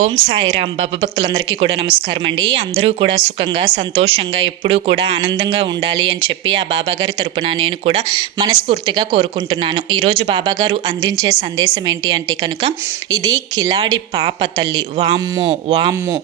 ఓం సాయిరామ్. బాబా భక్తులందరికీ కూడా నమస్కారం అండి. అందరూ కూడా సుఖంగా సంతోషంగా ఎప్పుడూ కూడా ఆనందంగా ఉండాలి అని చెప్పి ఆ బాబాగారి తరపున నేను కూడా మనస్ఫూర్తిగా కోరుకుంటున్నాను. ఈరోజు బాబాగారు అందించే సందేశం ఏంటి అంటే కనుక, ఇది కిలాడి పాప తల్లి, వామ్మో వామ్మో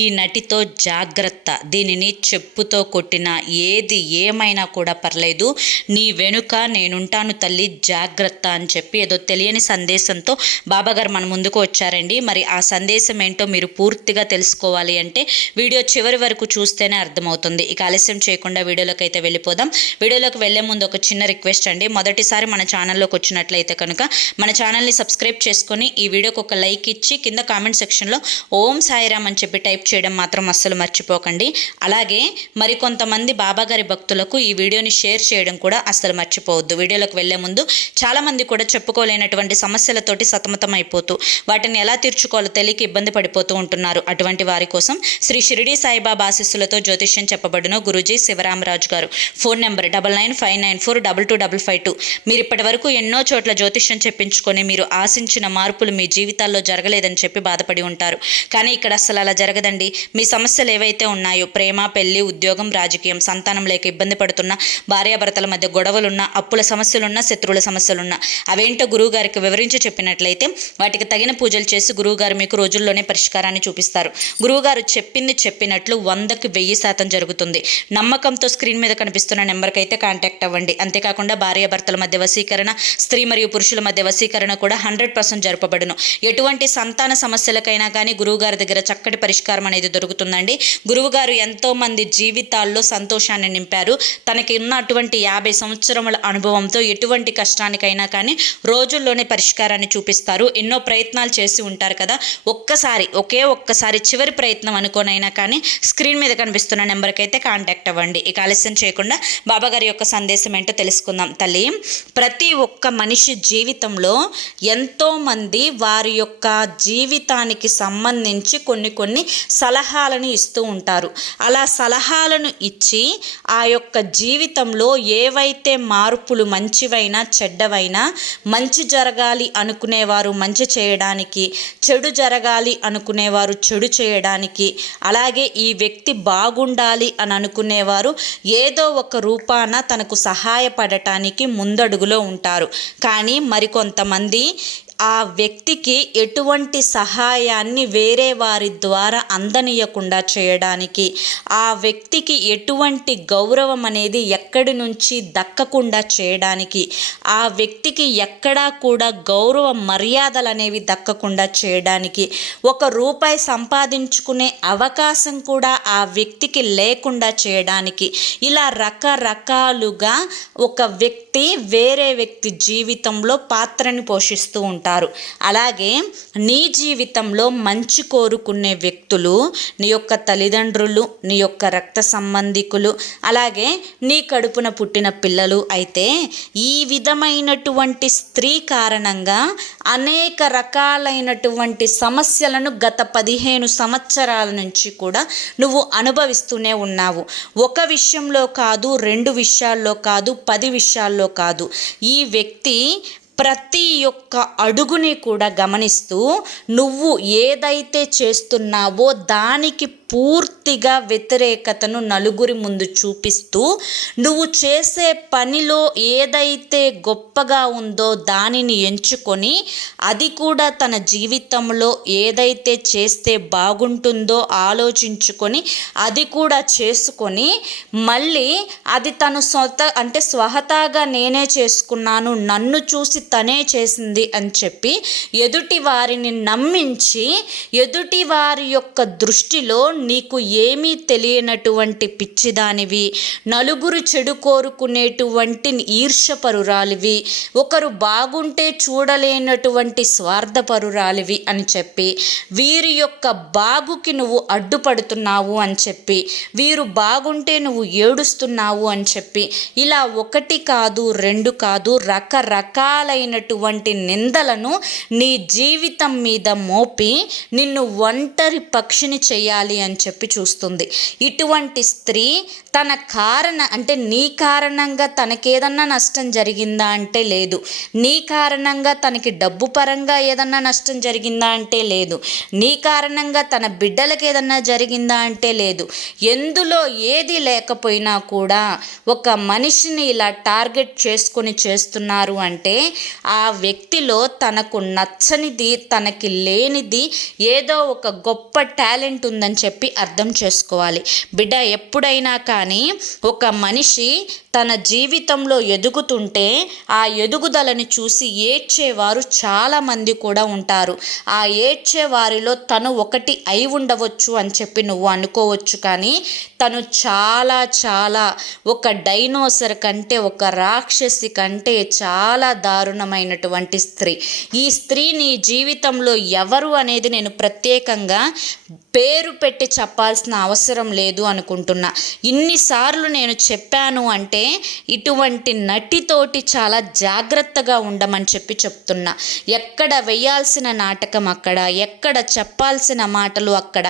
ఈ నటితో జాగ్రత్త, దీనిని చెప్పుతో కొట్టినా ఏది ఏమైనా కూడా పర్లేదు, నీ వెనుక నేనుంటాను తల్లి జాగ్రత్త అని చెప్పి ఏదో తెలియని సందేశంతో బాబాగారు మన ముందుకు వచ్చారండి. మరి ఆ సందేశం ఏంటో మీరు పూర్తిగా తెలుసుకోవాలి అంటే వీడియో చివరి వరకు చూస్తేనే అర్థమవుతుంది. ఇక ఆలస్యం చేయకుండా వీడియోలోకి అయితే వెళ్ళిపోదాం. వీడియోలోకి వెళ్లే ముందు ఒక చిన్న రిక్వెస్ట్ అండి. మొదటిసారి మన ఛానల్లోకి వచ్చినట్లయితే కనుక మన ఛానల్ని సబ్స్క్రైబ్ చేసుకొని ఈ వీడియోకి ఒక లైక్ ఇచ్చి కింద కామెంట్ సెక్షన్లో ఓం సాయిరామ్ అని చెప్పి టైప్ చేయడం మాత్రం అస్సలు మర్చిపోకండి. అలాగే మరికొంతమంది బాబాగారి భక్తులకు ఈ వీడియోని షేర్ చేయడం కూడా అస్సలు మర్చిపోవద్దు. వీడియోలోకి వెళ్లే ముందు చాలామంది కూడా చెప్పుకోలేనటువంటి సమస్యలతోటి సతమతం అయిపోతూ వాటిని ఎలా తీర్చుకోవాలో తెలియక ఇబ్బంది పడిపోతూ ఉంటున్నారు. అటువంటి వారి కోసం శ్రీ షిరిడి సాయిబాబా ఆశీస్సులతో జ్యోతిష్యం చెప్పబడును గురూజీ శివరామరాజు గారు. Phone number 9959422552. మీరు ఇప్పటి వరకు ఎన్నో చోట్ల జ్యోతిష్యం చెప్పించుకొని మీరు ఆశించిన మార్పులు మీ జీవితాల్లో జరగలేదని చెప్పి బాధపడి ఉంటారు. కానీ ఇక్కడ అసలు అలా జరగదండి. మీ సమస్యలు ఏవైతే ఉన్నాయో, ప్రేమ, పెళ్లి, ఉద్యోగం, రాజకీయం, సంతానం లేక ఇబ్బంది పడుతున్న, భార్యాభర్తల మధ్య గొడవలున్నా, అప్పుల సమస్యలున్నా, శత్రువుల సమస్యలున్నా అవేంటో గురువుగారికి వివరించి చెప్పినట్లయితే వాటికి తగిన పూజలు చేసి గురువుగారు మీకు రోజుల్లోనే పరిష్కారాన్ని చూపిస్తారు. గురువుగారు చెప్పింది చెప్పినట్లు 100కి 1000% జరుగుతుంది. నమ్మకంతో స్క్రీన్ మీద కనిపిస్తున్న నెంబర్కి అయితే కాంటాక్ట్ అవ్వండి. అంతేకాకుండా భార్యాభర్తల మధ్య వశీకరణ, స్త్రీ మరియు పురుషుల మధ్య వశీకరణ కూడా 100% జరపబడును. ఎటువంటి సంతాన సమస్యలకైనా కానీ గురువుగారి దగ్గర చక్కటి పరిష్కారం అనేది దొరుకుతుందండి. గురువుగారు ఎంతో మంది జీవితాల్లో సంతోషాన్ని నింపారు. తనకి ఉన్న అటువంటి 50 సంవత్సరముల అనుభవంతో ఎటువంటి కష్టానికైనా కానీ రోజుల్లోనే పరిష్కారాన్ని చూపిస్తారు. ఎన్నో ప్రయత్నాలు చేసి ఉంటారు కదా, ఒకే ఒక్కసారి చివరి ప్రయత్నం అనుకోనైనా కానీ స్క్రీన్ మీద కనిపిస్తున్న నెంబర్కి అయితే కాంటాక్ట్ అవ్వండి. ఇక ఆలస్యం చేయకుండా బాబాగారి యొక్క సందేశం ఏంటో తెలుసుకుందాం. తల్లి, ప్రతి ఒక్క మనిషి జీవితంలో ఎంతోమంది వారి యొక్క జీవితానికి సంబంధించి కొన్ని సలహాలను ఇస్తూ ఉంటారు. అలా సలహాలను ఇచ్చి ఆ యొక్క జీవితంలో ఏవైతే మార్పులు మంచివైనా చెడ్డవైనా, మంచి జరగాలి అనుకునేవారు మంచి చేయడానికి, చెడు జరగాలి అనుకునేవారు చెడు చేయడానికి, అలాగే ఈ వ్యక్తి బాగుండాలి అని అనుకునేవారు ఏదో ఒక రూపాన తనకు సహాయపడటానికి ముందడుగులో ఉంటారు. కానీ మరికొంతమంది ఆ వ్యక్తికి ఎటువంటి సహాయాన్ని వేరే వారి ద్వారా అందనీయకుండా చేయడానికి, ఆ వ్యక్తికి ఎటువంటి గౌరవం అనేది ఎక్కడి నుంచి దక్కకుండా చేయడానికి, ఆ వ్యక్తికి ఎక్కడా కూడా గౌరవ మర్యాదలు అనేవి దక్కకుండా చేయడానికి, ₹1 సంపాదించుకునే అవకాశం కూడా ఆ వ్యక్తికి లేకుండా చేయడానికి, ఇలా రకరకాలుగా ఒక వ్యక్తి వేరే వ్యక్తి జీవితంలో పాత్రని పోషిస్తూ ఉంటారు. అలాగే నీ జీవితంలో మంచి కోరుకునే వ్యక్తులు నీ యొక్క తల్లిదండ్రులు, నీ యొక్క రక్త సంబంధికులు, అలాగే నీ కడుపున పుట్టిన పిల్లలు అయితే ఈ విధమైనటువంటి స్త్రీ కారణంగా అనేక రకాలైనటువంటి సమస్యలను గత 15 సంవత్సరాల నుంచి కూడా నువ్వు అనుభవిస్తూనే ఉన్నావు. ఒక విషయంలో కాదు, 2 విషయాల్లో కాదు, 10 విషయాల్లో కాదు. ఈ వ్యక్తి ప్రతి ఒక్క అడుగుని కూడా గమనిస్తూ నువ్వు ఏదైతే చేస్తున్నావో దానికి పూర్తిగా వ్యతిరేకతను నలుగురి ముందు చూపిస్తూ, నువ్వు చేసే పనిలో ఏదైతే గొప్పగా ఉందో దానిని ఎంచుకొని, అది కూడా తన జీవితంలో ఏదైతే చేస్తే బాగుంటుందో ఆలోచించుకొని అది కూడా చేసుకొని, మళ్ళీ అది తను స్వహతాగా నేనే చేసుకున్నాను, నన్ను చూసి తనే చేసింది అని చెప్పి ఎదుటి వారిని నమ్మించి, ఎదుటి వారి యొక్క దృష్టిలో నీకు ఏమీ తెలియనటువంటి పిచ్చిదానివి, నలుగురు చెడు కోరుకునేటువంటి ఈర్ష్యపరురాలివి, ఒకరు బాగుంటే చూడలేనటువంటి స్వార్థపరురాలివి అని చెప్పి, వీరి యొక్క బాగుకి నువ్వు అడ్డుపడుతున్నావు అని చెప్పి, వీరు బాగుంటే నువ్వు ఏడుస్తున్నావు అని చెప్పి, ఇలా 1 కాదు 2 కాదు రకరకాల రకాలైనటువంటి నిందలను నీ జీవితం మీద మోపి నిన్ను ఒంటరి పక్షిని చేయాలి అని చెప్పి చూస్తుంది. ఇటువంటి స్త్రీ తన అంటే నీ కారణంగా తనకేదన్నా నష్టం జరిగిందా అంటే లేదు. నీ కారణంగా తనకి డబ్బు పరంగా ఏదన్నా నష్టం జరిగిందా అంటే లేదు. నీ కారణంగా తన బిడ్డలకు ఏదన్నా జరిగిందా అంటే లేదు. ఎందులో ఏది లేకపోయినా కూడా ఒక మనిషిని ఇలా టార్గెట్ చేసుకొని చేస్తున్నారు అంటే ఆ వ్యక్తిలో తనకు నచ్చనిది, తనకి లేనిది ఏదో ఒక గొప్ప టాలెంట్ ఉందని చెప్పి అర్థం చేసుకోవాలి. బిడ్డ, ఎప్పుడైనా కానీ ఒక మనిషి తన జీవితంలో ఎదుగుతుంటే ఆ ఎదుగుదలని చూసి ఏడ్చేవారు చాలామంది కూడా ఉంటారు. ఆ ఏడ్చే వారిలో తను ఒకటి అయి ఉండవచ్చు అని చెప్పి నువ్వు అనుకోవచ్చు, కానీ తను చాలా చాలా ఒక డైనోసర్ కంటే, ఒక రాక్షసి కంటే చాలా దారుణమైనటువంటి స్త్రీ. ఈ స్త్రీ నీ జీవితంలో ఎవరు అనేది నేను ప్రత్యేకంగా పేరు పెట్టి చెప్పాల్సిన అవసరం లేదు అనుకుంటున్నా. ఇన్నిసార్లు నేను చెప్పాను అంటే ఇటువంటి నటితోటి చాలా జాగ్రత్తగా ఉండమని చెప్పి చెప్తున్నా. ఎక్కడ వేయాల్సిన నాటకం అక్కడ, ఎక్కడ చెప్పాల్సిన మాటలు అక్కడ,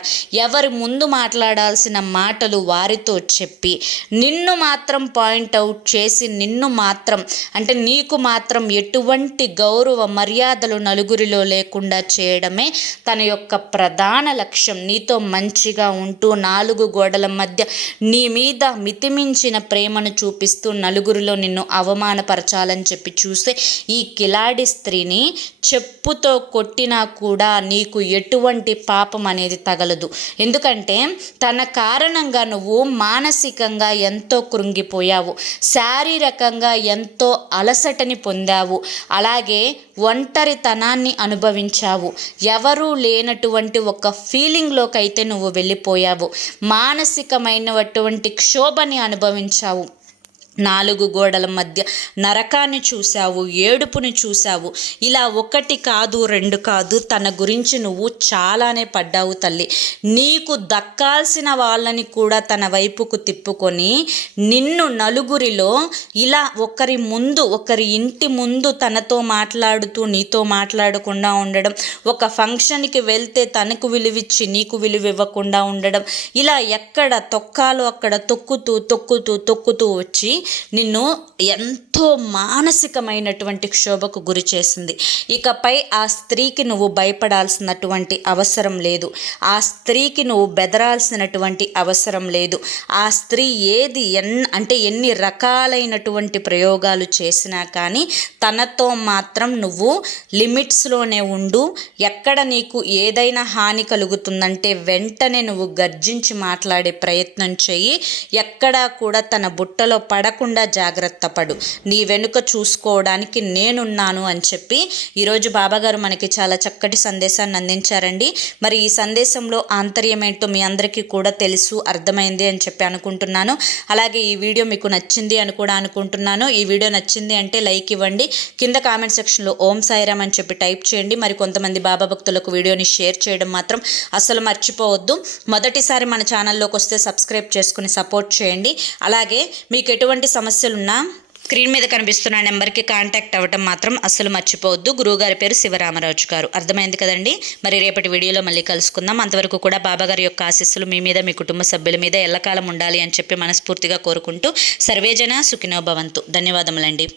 ఎవరి ముందు మాట్లాడాల్సిన మాటలు వారితో చెప్పి నిన్ను మాత్రం పాయింట్అవుట్ చేసి నిన్ను మాత్రం అంటే నీకు మాత్రం ఎటువంటి గౌరవ మర్యాదలు నలుగురిలో లేకుండా చేయడమే తన యొక్క ప్రధాన లక్ష్యం. నీతో మంచిగా ఉంటూ నాలుగు గోడల మధ్య నీ మీద మితిమించిన ప్రేమను చూపిస్తూ నలుగురిలో నిన్ను అవమానపరచాలని చెప్పి చూసే ఈ కిలాడి స్త్రీని చెప్పుతో కొట్టినా కూడా నీకు ఎటువంటి పాపం అనేది తగలదు. ఎందుకంటే తన కారణంగా నువ్వు మానసికంగా ఎంతో కృంగిపోయావు, శారీరకంగా ఎంతో అలసటని పొందావు, అలాగే ఒంటరితనాన్ని అనుభవించావు, ఎవరూ లేనటువంటి ఒక ఫీలింగ్లోకి అయితే నువ్వు వెళ్ళిపోయావు, మానసికమైనటువంటి క్షోభని అనుభవించావు, నాలుగు గోడల మధ్య నరకాన్ని చూశావు, ఏడుపుని చూశావు. ఇలా ఒకటి కాదు, రెండు కాదు, తన గురించి నువ్వు చాలానే పడ్డావు తల్లి. నీకు దక్కాల్సిన వాళ్ళని కూడా తన వైపుకు తిప్పుకొని నిన్ను నలుగురిలో ఇలా ఒకరి ఇంటి ముందు తనతో మాట్లాడుతూ నీతో మాట్లాడకుండా ఉండడం, ఒక ఫంక్షన్కి వెళ్తే తనకు విలువిచ్చి నీకు విలువ ఇవ్వకుండా ఉండడం, ఇలా ఎక్కడ తొక్కాలో అక్కడ తొక్కుతూ వచ్చి నిన్ను ఎంతో మానసికమైనటువంటి క్షోభకు గురి చేసింది. ఇకపై ఆ స్త్రీకి నువ్వు భయపడాల్సినటువంటి అవసరం లేదు. ఆ స్త్రీకి నువ్వు బెదరాల్సినటువంటి అవసరం లేదు. ఆ స్త్రీ ఎన్ని రకాలైనటువంటి ప్రయోగాలు చేసినా కానీ తనతో మాత్రం నువ్వు లిమిట్స్లోనే ఉండు. ఎక్కడ నీకు ఏదైనా హాని కలుగుతుందంటే వెంటనే నువ్వు గర్జించి మాట్లాడే ప్రయత్నం చెయ్యి. ఎక్కడా కూడా తన బుట్టలో పడకుండా జాగ్రత్త పడు. నీ వెనుక చూసుకోవడానికి నేనున్నాను అని చెప్పి ఈరోజు బాబాగారు మనకి చాలా చక్కటి సందేశాన్ని అందించారండి. మరి ఈ సందేశంలో ఆంతర్యం ఏంటో మీ అందరికీ కూడా తెలుసు, అర్థమైంది అని చెప్పి అనుకుంటున్నాను. అలాగే ఈ వీడియో మీకు నచ్చింది అని కూడా అనుకుంటున్నాను. ఈ వీడియో నచ్చింది అంటే లైక్ ఇవ్వండి. కింద కామెంట్ సెక్షన్లో ఓం సాయిరామ్ అని చెప్పి టైప్ చేయండి. మరి కొంతమంది బాబా భక్తులకు వీడియోని షేర్ చేయడం మాత్రం అస్సలు మర్చిపోవద్దు. మొదటిసారి మన ఛానల్లోకి వస్తే సబ్స్క్రైబ్ చేసుకుని సపోర్ట్ చేయండి. అలాగే మీకు ఎటువంటి సమస్యలున్నా స్క్రీన్ మీద కనిపిస్తున్న నెంబర్కి కాంటాక్ట్ అవ్వటం మాత్రం అస్సలు మర్చిపోవద్దు. గురువుగారి పేరు శివరామరాజు గారు. అర్థమైంది కదండి. మరి రేపటి వీడియోలో మళ్ళీ కలుసుకుందాం. అంతవరకు కూడా బాబాగారి యొక్క ఆశీస్సులు మీ మీద, మీ కుటుంబ సభ్యుల మీద ఎల్లకాలం ఉండాలి అని చెప్పి మనస్ఫూర్తిగా కోరుకుంటూ సర్వేజన సుఖినో భవంతు. ధన్యవాదములండి.